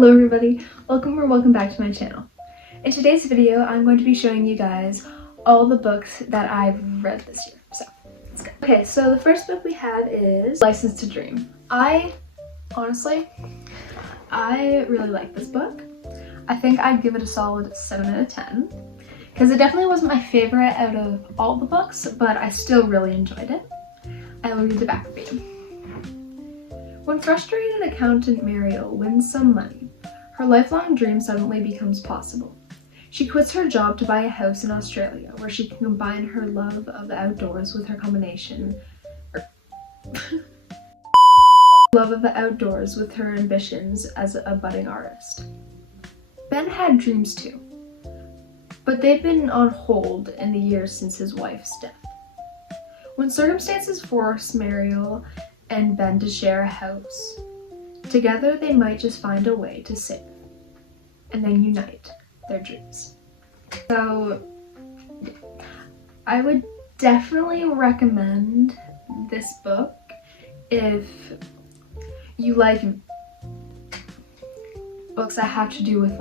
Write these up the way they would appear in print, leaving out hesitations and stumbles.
Hello everybody, welcome back to my channel. In today's video, I'm going to be showing you guys all the books that I've read this year. So, let's go. Okay, so the first book we have is License to Dream. Honestly, I really like this book. I think I'd give it a solid 7 out of 10. Because it definitely wasn't my favorite out of all the books, but I still really enjoyed it. I will read the back for you. When frustrated accountant Mariel wins some money, her lifelong dream suddenly becomes possible. She quits her job to buy a house in Australia where she can combine her love of the outdoors with her love of the outdoors with her ambitions as a budding artist. Ben had dreams too, but they've been on hold in the years since his wife's death. When circumstances force Mariel and Ben to share a house, together they might just find a way to save and then unite their dreams. So I would definitely recommend this book if you like books that have to do with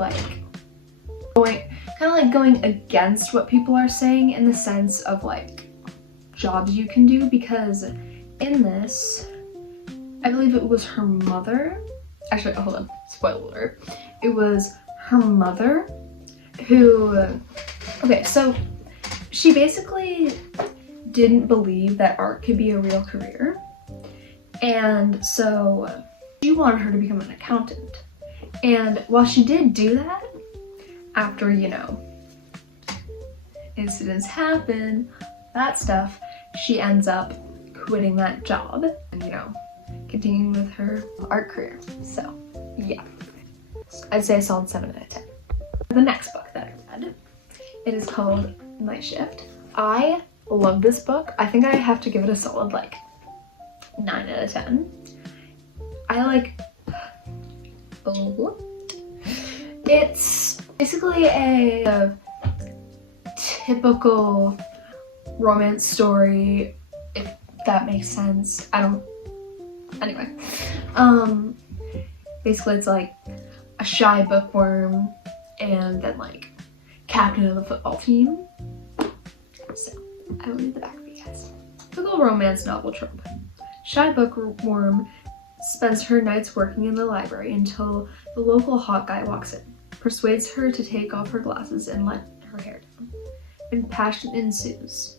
going against what people are saying, in the sense of like jobs you can do, because in this, I believe it was her mother. Actually, hold on, spoiler alert. It was her mother who, okay, so she basically didn't believe that art could be a real career. And so she wanted her to become an accountant. And while she did do that, after, incidents happen, that stuff, she ends up quitting that job and, continuing with her art career. So, yeah. I'd say a solid 7 out of 10. The next book that I read, it is called Night Shift. I love this book. I think I have to give it a solid, 9 out of 10. It's basically a typical romance story, if that makes sense. Anyway, basically it's like a shy bookworm and then captain of the football team. So I will read the back for you guys. Typical romance novel trope. Shy bookworm spends her nights working in the library until the local hot guy walks in, persuades her to take off her glasses and let her hair down. And passion ensues.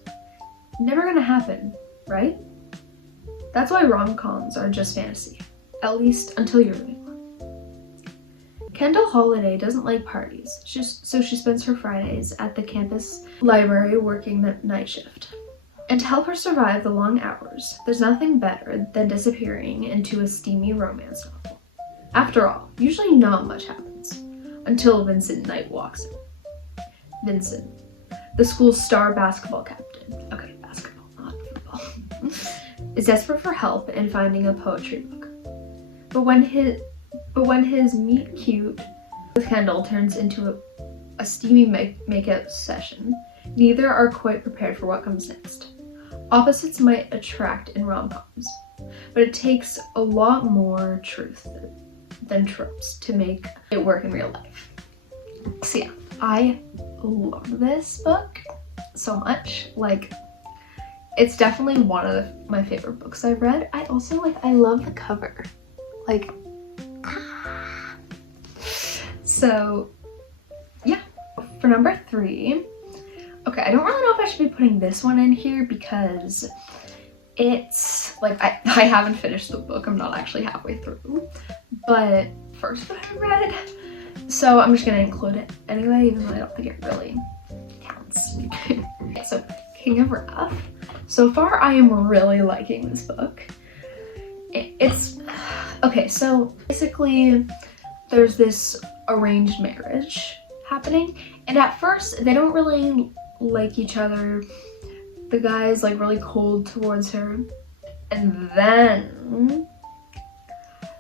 Never gonna happen, right? That's why rom-coms are just fantasy, at least until you're reading one. Kendall Holiday doesn't like parties, so she spends her Fridays at the campus library working the night shift. And to help her survive the long hours, there's nothing better than disappearing into a steamy romance novel. After all, usually not much happens, until Vincent Knight walks in. Vincent, the school's star basketball captain. Okay, basketball, not football. Is desperate for help in finding a poetry book. But when his meet cute with Kendall turns into a steamy makeout session, neither are quite prepared for what comes next. Opposites might attract in rom-coms, but it takes a lot more truth than tropes to make it work in real life. So yeah, I love this book so much. It's definitely one of my favorite books I've read. I also I love the cover. So yeah, for number 3, okay, I don't really know if I should be putting this one in here because it's I haven't finished the book. I'm not actually halfway through, but first book I read, so I'm just gonna include it anyway, even though I don't think it really counts. Okay, so King of Wrath. So far, I am really liking this book. It's okay, so basically there's this arranged marriage happening, and at first they don't really like each other. The guy's really cold towards her, and then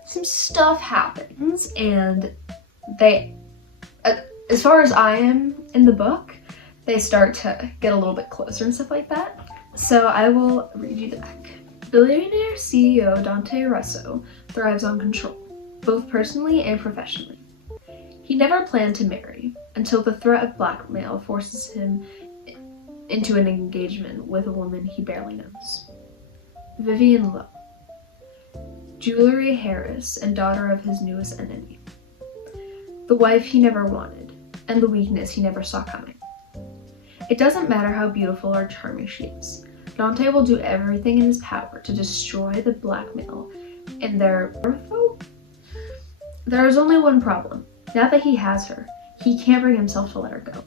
some stuff happens, and they, as far as I am in the book, they start to get a little bit closer and stuff like that. So I will read you the back. Billionaire CEO Dante Russo thrives on control, both personally and professionally. He never planned to marry until the threat of blackmail forces him into an engagement with a woman he barely knows. Vivian Lowe, jewelry heiress and daughter of his newest enemy. The wife he never wanted, and the weakness he never saw coming. It doesn't matter how beautiful or charming she is. Dante will do everything in his power to destroy the blackmail in their birth. There is only one problem. Now that he has her, he can't bring himself to let her go.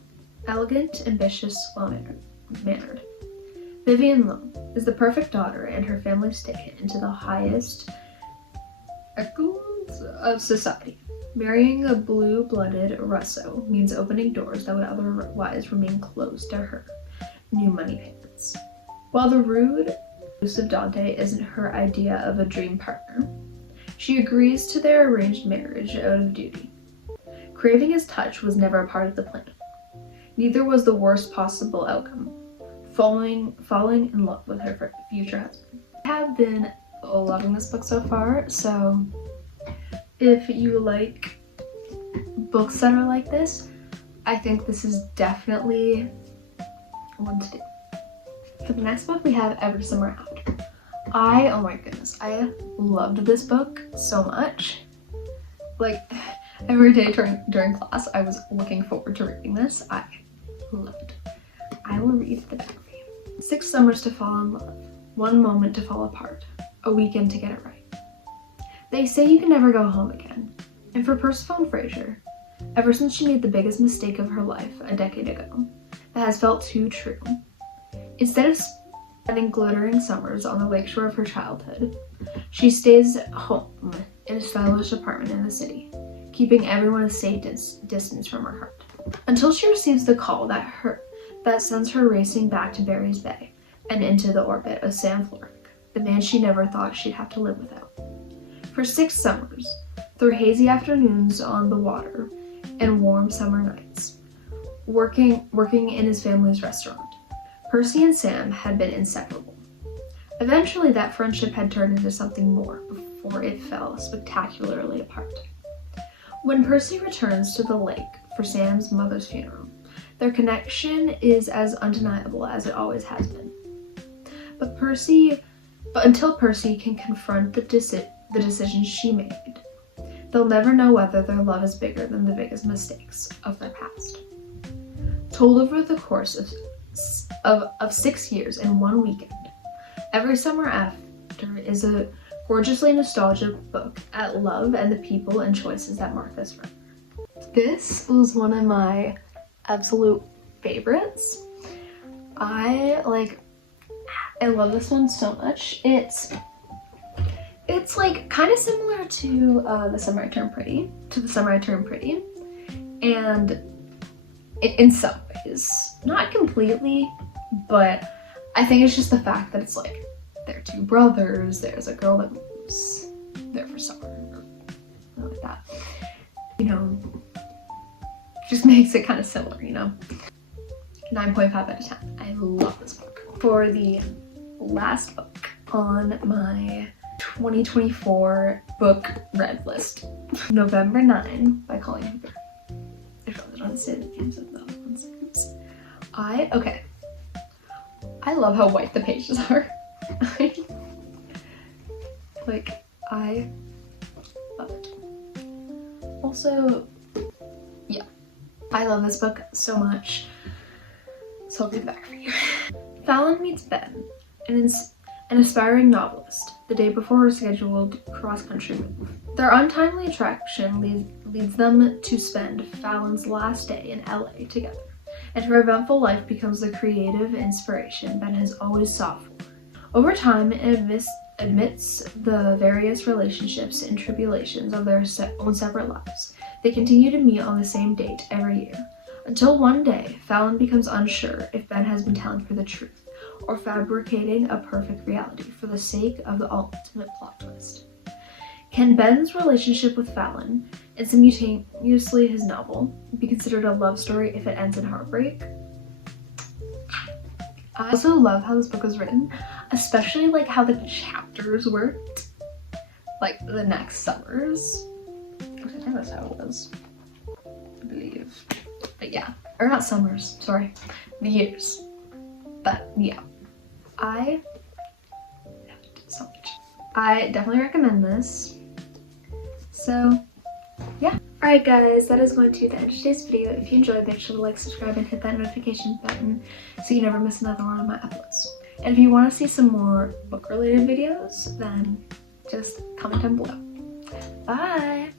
Elegant, ambitious, well-mannered. Vivian Lowe is the perfect daughter, and her family stick into the highest echelons of society. Marrying a blue-blooded Russo means opening doors that would otherwise remain closed to her new money payments. While the rude, elusive Dante isn't her idea of a dream partner, she agrees to their arranged marriage out of duty. Craving his touch was never a part of the plan. Neither was the worst possible outcome, falling in love with her future husband. I have been loving this book so far, so if you like books that are like this, I think this is definitely one to do. For the next book, we have Every Summer After. Oh my goodness, I loved this book so much. Like, every day during class, I was looking forward to reading this. I loved it. I will read the back for you. 6 summers to fall in love, 1 moment to fall apart, a weekend to get it right. They say you can never go home again. And for Persephone Fraser, ever since she made the biggest mistake of her life a decade ago, that has felt too true. Instead of spending glittering summers on the lakeshore of her childhood, she stays home in a stylish apartment in the city, keeping everyone a safe distance from her heart. Until she receives the call that sends her racing back to Barry's Bay and into the orbit of Sam Florrick, the man she never thought she'd have to live without. For 6 summers, through hazy afternoons on the water and warm summer nights, working in his family's restaurant, Percy and Sam had been inseparable. Eventually, that friendship had turned into something more before it fell spectacularly apart. When Percy returns to the lake for Sam's mother's funeral, their connection is as undeniable as it always has been. But until Percy can confront the decisions she made, they'll never know whether their love is bigger than the biggest mistakes of their past. Told over the course of 6 years and 1 weekend, Every Summer After is a gorgeously nostalgic book at love and the people and choices that mark this forever. This was one of my absolute favorites. I love this one so much. It's like kind of similar to The Summer I Turned Pretty, and in some ways, not completely, but I think it's just the fact that it's like they're 2 brothers. There's a girl that moves there for summer or something like that. You know, just makes it kind of similar. 9.5 out of 10. I love this book. For the last book on my 2024 book read list, November 9 by Colleen Hoover. I really don't say the names of the other ones. Oops. I love how white the pages are. I love it. Also, yeah, I love this book so much. So I'll read it back for you. Fallon meets Ben, an aspiring novelist, the day before her scheduled cross-country move. Their untimely attraction leads them to spend Fallon's last day in LA together, and her eventful life becomes the creative inspiration Ben has always sought for. Over time, amidst the various relationships and tribulations of their own separate lives, they continue to meet on the same date every year, until one day, Fallon becomes unsure if Ben has been telling her the truth, or fabricating a perfect reality for the sake of the ultimate plot twist. Can Ben's relationship with Fallon, and simultaneously his novel, be considered a love story if it ends in heartbreak? I also love how this book was written, especially how the chapters worked. The next summers. I think that's how it was. I believe. But yeah, or not summers, sorry, the years. But yeah, I loved it so much. I definitely recommend this. So yeah. Alright guys, that is going to be the end of today's video. If you enjoyed, make sure to like, subscribe, and hit that notification button so you never miss another one of my uploads. And if you want to see some more book related videos, then just comment down below. Bye!